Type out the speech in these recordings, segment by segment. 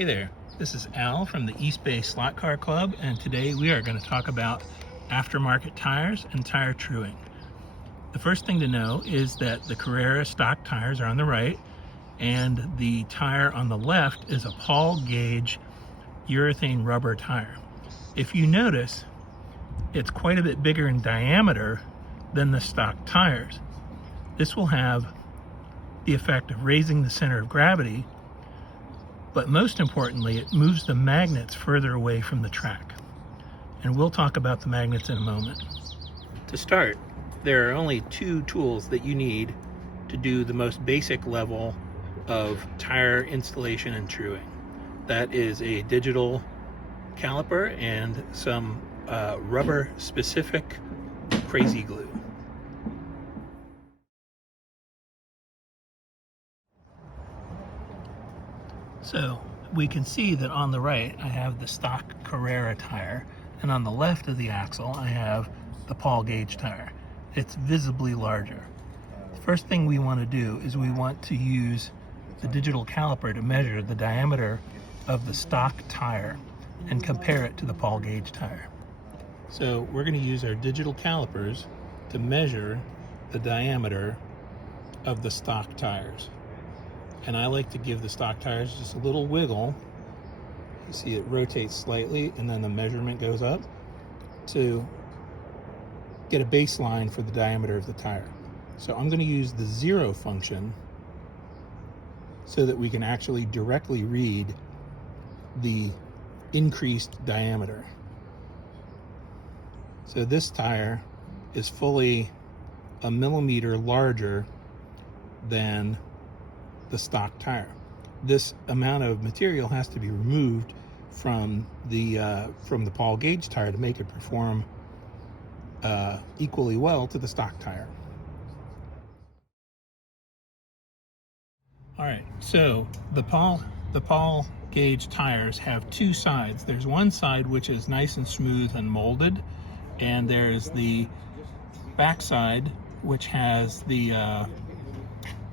Hey there, this is Al from the East Bay Slot Car Club, and today we are going to talk about aftermarket tires and tire truing. The first thing to know is that the Carrera stock tires are on the right, and the tire on the left is a Paul gauge urethane rubber tire. If you notice, it's quite a bit bigger in diameter than the stock tires. This will have the effect of raising the center of gravity, but most importantly, it moves the magnets further away from the track. And we'll talk about the magnets in a moment. To start, there are only two tools that you need to do the most basic level of tire installation and truing. That is a digital caliper and some rubber specific crazy glue. So we can see that on the right I have the stock Carrera tire, and on the left of the axle I have the Paul gauge tire. It's visibly larger. The first thing we want to do is we want to use the digital caliper to measure the diameter of the stock tire and compare it to the Paul gauge tire. So we're going to use our digital calipers to measure the diameter of the stock tires. And I like to give the stock tires just a little wiggle. You see it rotates slightly and then the measurement goes up to get a baseline for the diameter of the tire. So I'm going to use the zero function so that we can actually directly read the increased diameter. So this tire is fully a millimeter larger than the stock tire. This amount of material has to be removed from the Paul gauge tire to make it perform equally well to the stock tire. All right, so the Paul gauge tires have two sides. There's one side which is nice and smooth and molded, and there's the back side which has the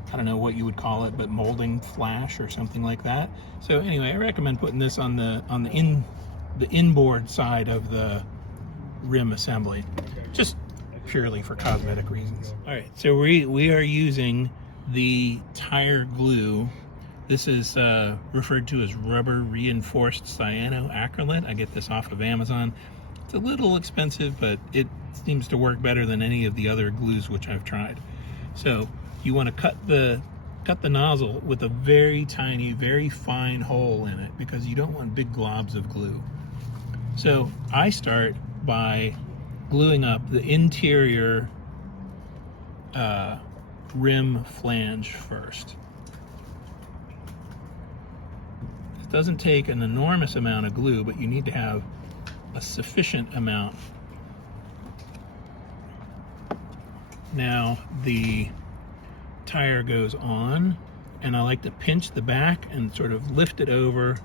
I don't know what you would call it, but molding flash or something like that. So anyway, I recommend putting this on the inboard side of the rim assembly, just purely for cosmetic reasons. All right, so we are using the tire glue. This is referred to as rubber reinforced cyanoacrylate. I get this off of Amazon. It's a little expensive, but it seems to work better than any of the other glues which I've tried. So you want to cut the nozzle with a very tiny, very fine hole in it, because you don't want big globs of glue. So I start by gluing up the interior rim flange first. It doesn't take an enormous amount of glue, but you need to have a sufficient amount. Now the tire goes on, and I like to pinch the back and sort of lift it over,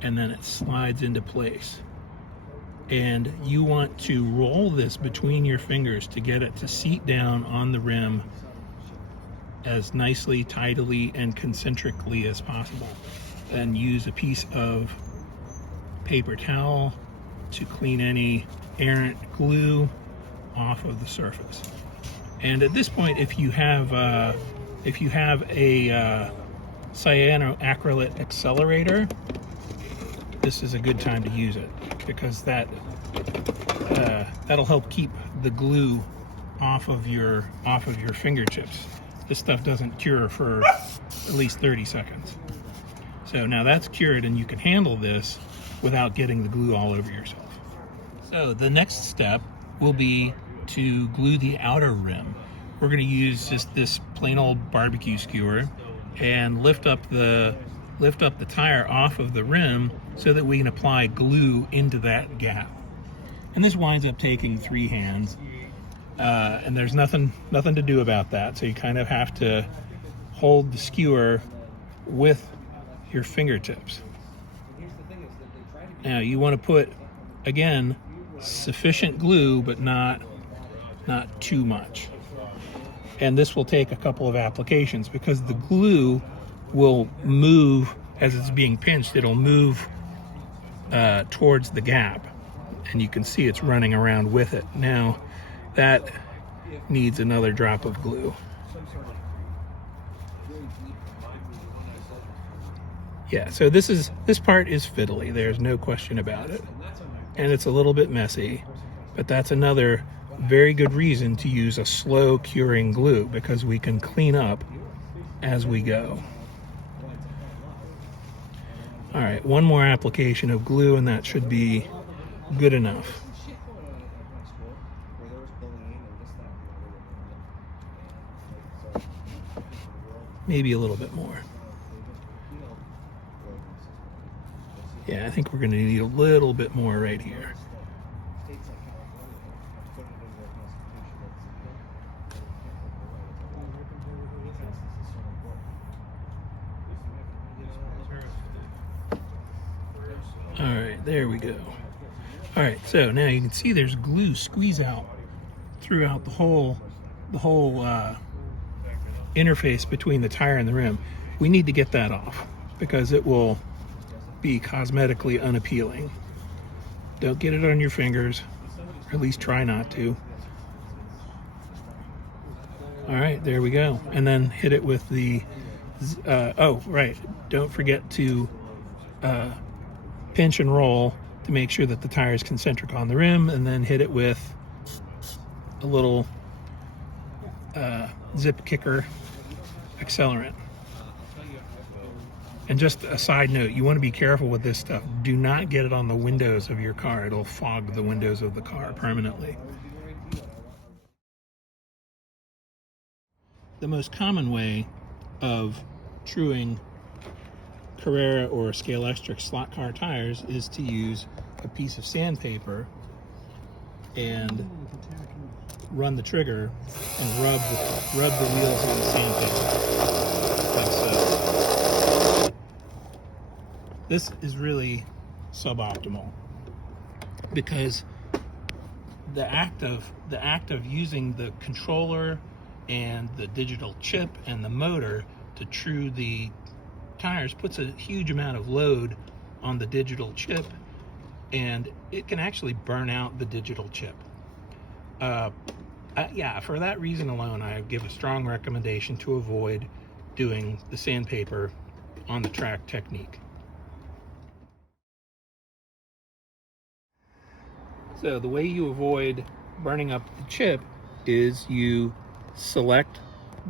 and then it slides into place. And you want to roll this between your fingers to get it to seat down on the rim as nicely, tidily, and concentrically as possible. And use a piece of paper towel to clean any errant glue off of the surface. And at this point, if you have a cyanoacrylate accelerator, this is a good time to use it, because that'll help keep the glue off of your fingertips. This stuff doesn't cure for at least 30 seconds. So now that's cured, and you can handle this without getting the glue all over yourself. So the next step will be to glue the outer rim. We're going to use just this plain old barbecue skewer and lift up the tire off of the rim so that we can apply glue into that gap. And this winds up taking 3 hands, and there's nothing to do about that. So you kind of have to hold the skewer with your fingertips. Now you want to put, again, sufficient glue, but not too much. And this will take a couple of applications, because the glue will move as it's being pinched, it'll move towards the gap, and you can see it's running around with it. Now that needs another drop of glue. Yeah, so this part is fiddly, there's no question about it, and it's a little bit messy, but that's another very good reason to use a slow curing glue, because we can clean up as we go. All right, one more application of glue and that should be good enough. Maybe a little bit more. Yeah, I think we're going to need a little bit more right here. All right, there we go. All right, so now you can see there's glue squeeze out throughout the whole interface between the tire and the rim. We need to get that off because it will be cosmetically unappealing. Don't get it on your fingers, or at least try not to. All right, there we go. And then hit it with the, oh, right, don't forget to pinch and roll to make sure that the tire is concentric on the rim, and then hit it with a little zip kicker accelerant. And just a side note, you want to be careful with this stuff. Do not get it on the windows of your car. It'll fog the windows of the car permanently. The most common way of truing Carrera or Scalextric slot car tires is to use a piece of sandpaper and run the trigger and rub the wheels on the sandpaper like so. This is really suboptimal because the act of using the controller and the digital chip and the motor to true the tires puts a huge amount of load on the digital chip, and it can actually burn out the digital chip. Yeah, for that reason alone, I give a strong recommendation to avoid doing the sandpaper on the track technique. So the way you avoid burning up the chip is you select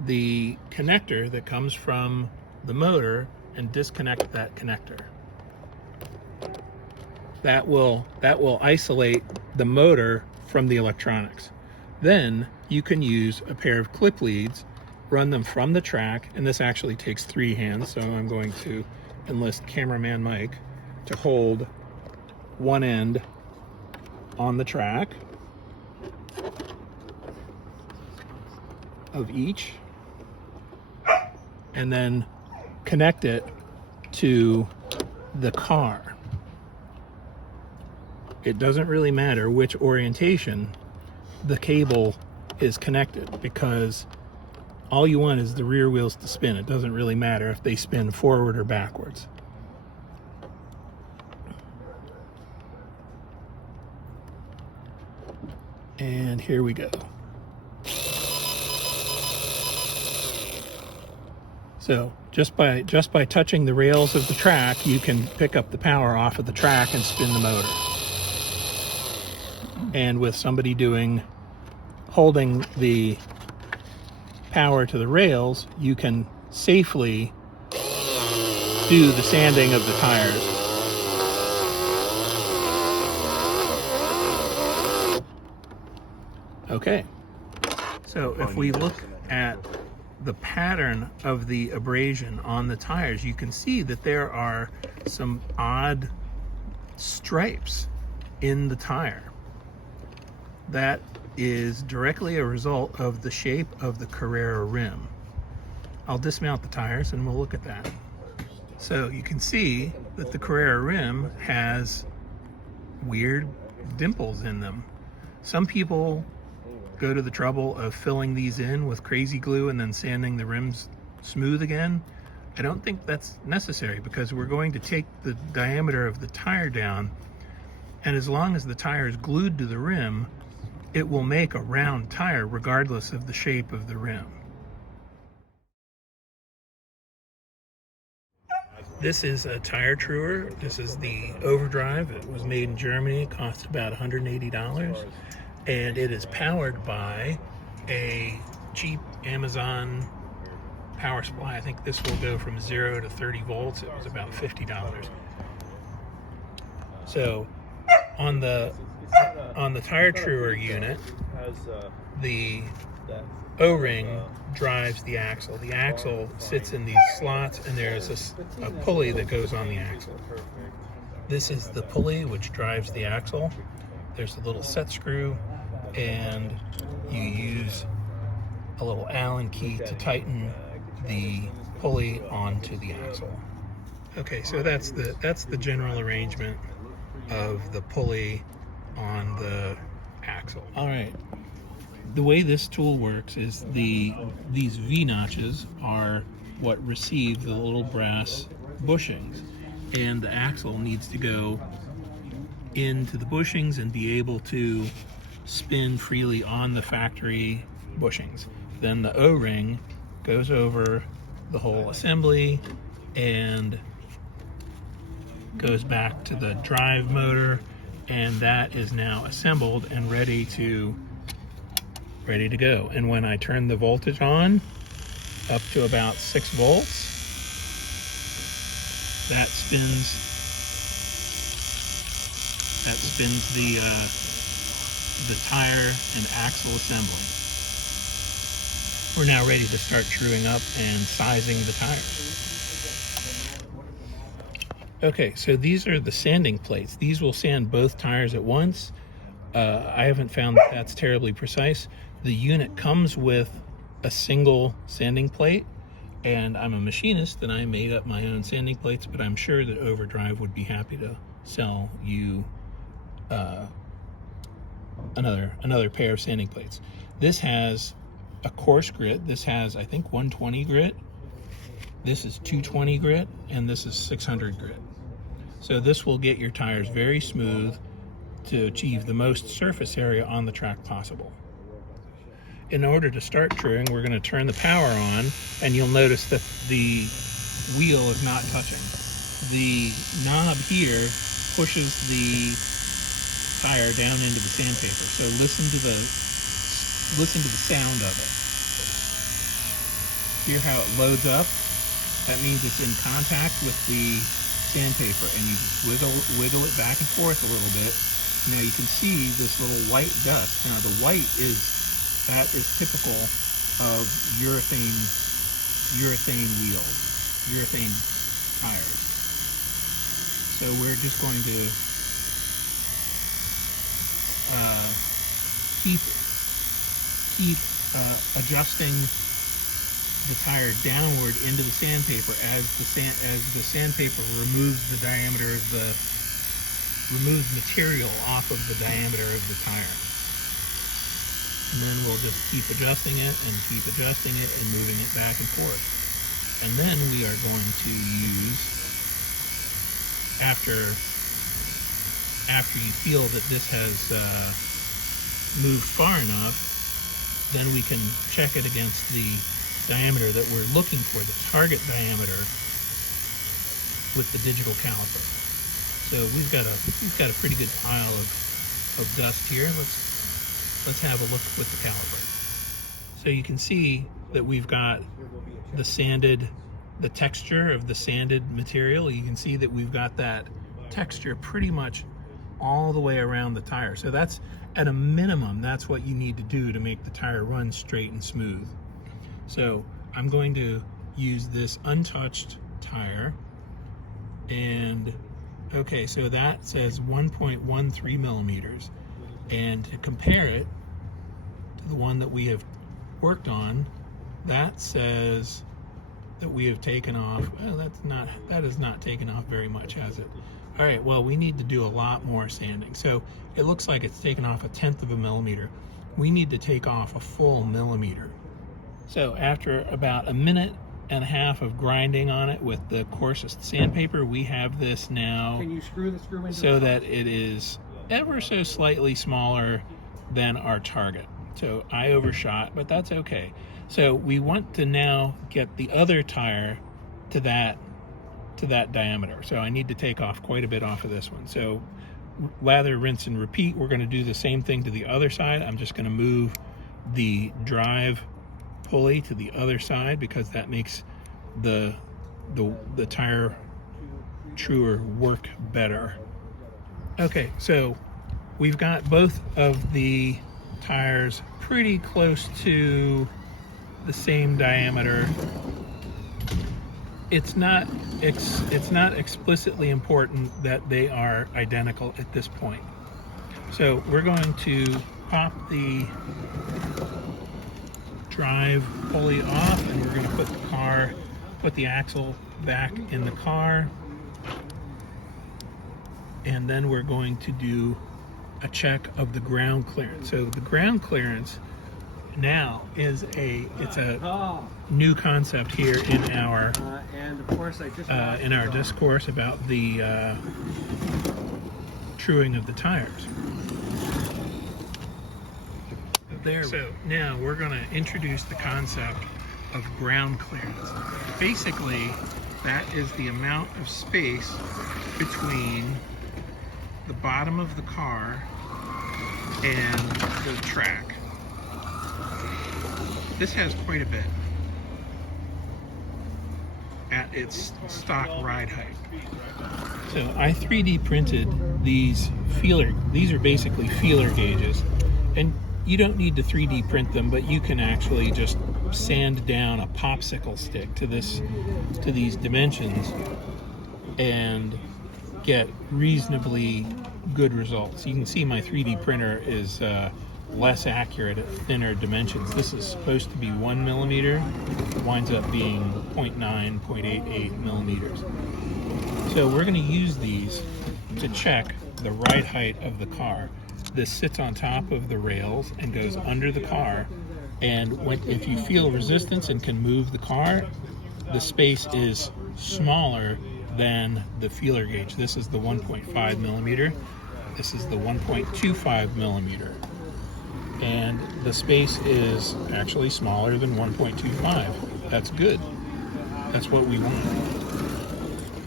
the connector that comes from the motor and disconnect that connector. That will isolate the motor from the electronics. Then you can use a pair of clip leads, run them from the track, and this actually takes 3 hands, so I'm going to enlist cameraman Mike to hold one end on the track of each, and then connect it to the car. It doesn't really matter which orientation the cable is connected, because all you want is the rear wheels to spin. It doesn't really matter if they spin forward or backwards. And here we go. So just by touching the rails of the track, you can pick up the power off of the track and spin the motor. And with somebody holding the power to the rails, you can safely do the sanding of the tires. Okay, so if we look at the pattern of the abrasion on the tires, you can see that there are some odd stripes in the tire. That is directly a result of the shape of the Carrera rim. I'll dismount the tires and we'll look at that. So you can see that the Carrera rim has weird dimples in them. Some people go to the trouble of filling these in with crazy glue and then sanding the rims smooth again. I don't think that's necessary because we're going to take the diameter of the tire down, and as long as the tire is glued to the rim, it will make a round tire regardless of the shape of the rim. This is a tire truer. This is the Overdrive. It was made in Germany. It cost about $180. And it is powered by a cheap Amazon power supply. I think this will go from 0 to 30 volts. It was about $50. So on the tire truer unit, the O-ring drives the axle. The axle sits in these slots, and there's a pulley that goes on the axle. This is the pulley which drives the axle. There's a little set screw, and you use a little Allen key to tighten the pulley onto the axle. Okay, so that's the general arrangement of the pulley on the axle. All right. The way this tool works is these V notches are what receive the little brass bushings, and the axle needs to go into the bushings and be able to spin freely on the factory bushings. Then the O-ring goes over the whole assembly and goes back to the drive motor, and that is now assembled and ready to go. And when I turn the voltage on up to about 6 volts, that spins the tire and axle assembly. We're now ready to start truing up and sizing the tires. Okay, so these are the sanding plates. These will sand both tires at once. I haven't found that that's terribly precise. The unit comes with a single sanding plate, and I'm a machinist and I made up my own sanding plates, but I'm sure that Overdrive would be happy to sell you another pair of sanding plates. This has a coarse grit. This has, I think, 120 grit. This is 220 grit, and this is 600 grit. So this will get your tires very smooth to achieve the most surface area on the track possible. In order to start truing, we're going to turn the power on, and you'll notice that the wheel is not touching. The knob here pushes the tire down into the sandpaper. So listen to the sound of it. Hear how it loads up? That means it's in contact with the sandpaper, and you just wiggle it back and forth a little bit. Now you can see this little white dust. Now the white is typical of urethane wheels, urethane tires. So we're just going to keep adjusting the tire downward into the sandpaper as the sandpaper removes material off of the diameter of the tire. And then we'll just keep adjusting it and keep adjusting it and moving it back and forth. And then we are going to use, after you feel that this has moved far enough, then we can check it against the diameter that we're looking for, the target diameter, with the digital caliper. So we've got a pretty good pile of dust here. Let's have a look with the caliper. So you can see that we've got the texture of the sanded material. You can see that we've got that texture pretty much all the way around the tire. So that's, at a minimum, that's what you need to do to make the tire run straight and smooth. So I'm going to use this untouched tire, and okay, so that says 1.13 millimeters. And to compare it to the one that we have worked on, that says that we have taken off, well, that is not taken off very much, has it? All right, well, we need to do a lot more sanding. So it looks like it's taken off 1/10 of a millimeter. We need to take off a full millimeter. So after about a minute and a half of grinding on it with the coarsest sandpaper, we have this now. Can you screw the screw into so that it is ever so slightly smaller than our target. So I overshot, but that's okay. So we want to now get the other tire to that diameter. So I need to take off quite a bit off of this one. So lather, rinse, and repeat. We're going to do the same thing to the other side. I'm just going to move the drive pulley to the other side because that makes the tire truer work better. Okay, so we've got both of the tires pretty close to the same diameter. It's not explicitly important that they are identical at this point. So we're going to pop the drive pulley off, and we're going to put the axle back in the car, and then we're going to do a check of the ground clearance. So the ground clearance now is a new concept here in our and of course in our discourse about the truing of the tires. So now we're going to introduce the concept of ground clearance. Basically, that is the amount of space between the bottom of the car and the track. This has quite a bit at its stock ride height. So I 3D printed these these are basically feeler gauges, and you don't need to 3D print them, but you can actually just sand down a popsicle stick to these dimensions and get reasonably good results. You can see my 3D printer is less accurate at thinner dimensions. This is supposed to be 1 millimeter, it winds up being 0.9, 0.88 millimeters. So we're going to use these to check the ride height of the car. This sits on top of the rails and goes under the car, and if you feel resistance and can move the car, the space is smaller than the feeler gauge. This is the 1.5 millimeter. This is the 1.25 millimeter. And the space is actually smaller than 1.25. That's good. That's what we want.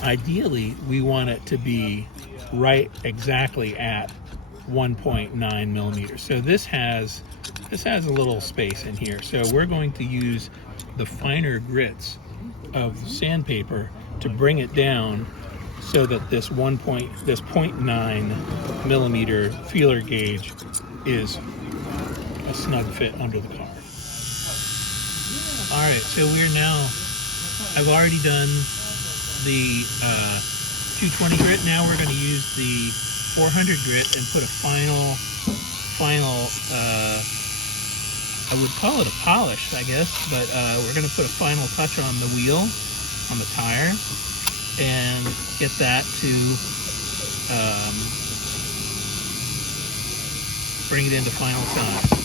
Ideally, we want it to be right exactly at 1.9 millimeters. So this has a little space in here. So we're going to use the finer grits of sandpaper to bring it down so that this 0.9 millimeter feeler gauge is a snug fit under the car. All right, so I've already done the 220 grit. Now we're going to use the 400 grit and put a final I would call it a polish, I guess, but we're going to put a final touch on the wheel, on the tire, and get that to bring it into final size.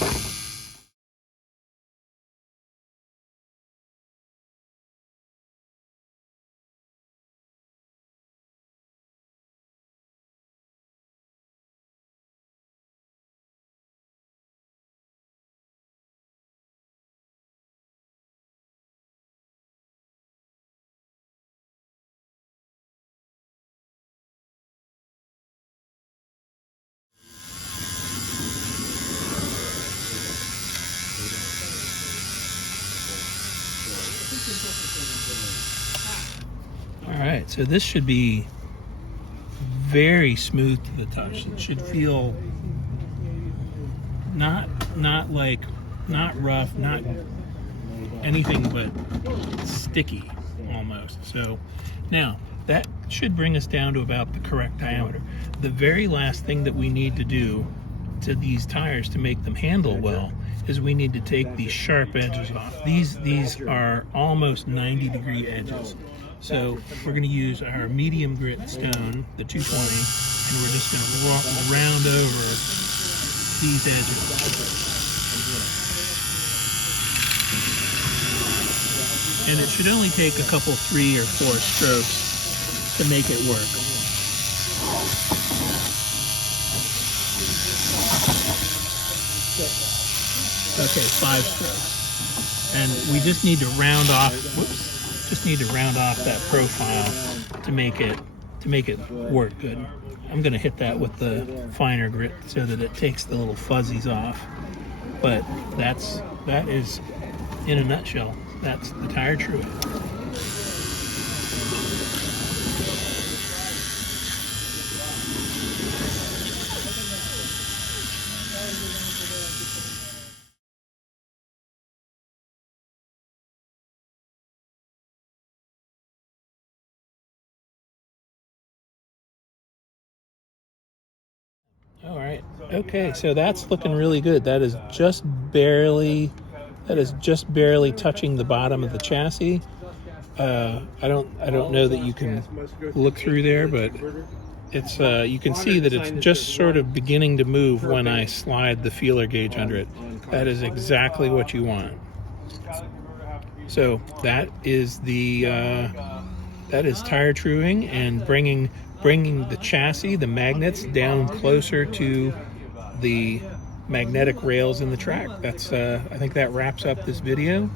Alright, so this should be very smooth to the touch. It should feel not rough, not anything but sticky almost. So now that should bring us down to about the correct diameter. The very last thing that we need to do to these tires to make them handle well is we need to take these sharp edges off. These are almost 90-degree edges. So we're going to use our medium grit stone, the 220, and we're just going to round over these edges. and it should only take a couple, 3 or 4 strokes to make it work. Okay, 5 strokes. And we just need to round off, that profile to make it work good. I'm gonna hit that with the finer grit so that it takes the little fuzzies off. But that is, in a nutshell, that's the tire truing. All right. Okay, so that's looking really good. That is just barely touching the bottom of the chassis. I don't know that you can look through there, but it's you can see that it's just sort of beginning to move when I slide the feeler gauge under it. That is exactly what you want. So that is tire truing and bringing the chassis, the magnets, down closer to the magnetic rails in the track. That's I think that wraps up this video.